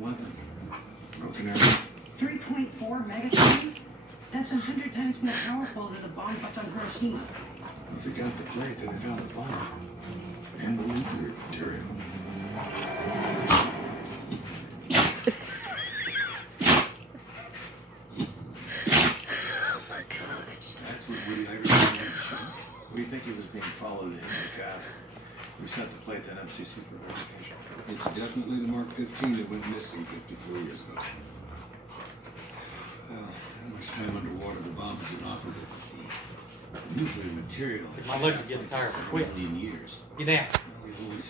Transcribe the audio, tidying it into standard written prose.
11. Broken arrow. 3.4 megatons? That's 100 times more powerful than the bomb dropped on Hiroshima. If they got the plate, then they found the bomb. And the nuclear material. That's what Woody Iverson had shown. We think he was being followed in the cab. We sent the plate to MCC for verification. It's definitely the Mark 15 that went missing 54 years ago. Well, how much time underwater the bomb has been offered it? Nuclear material. My legs are getting tired. Quick. In years. Get down. We've always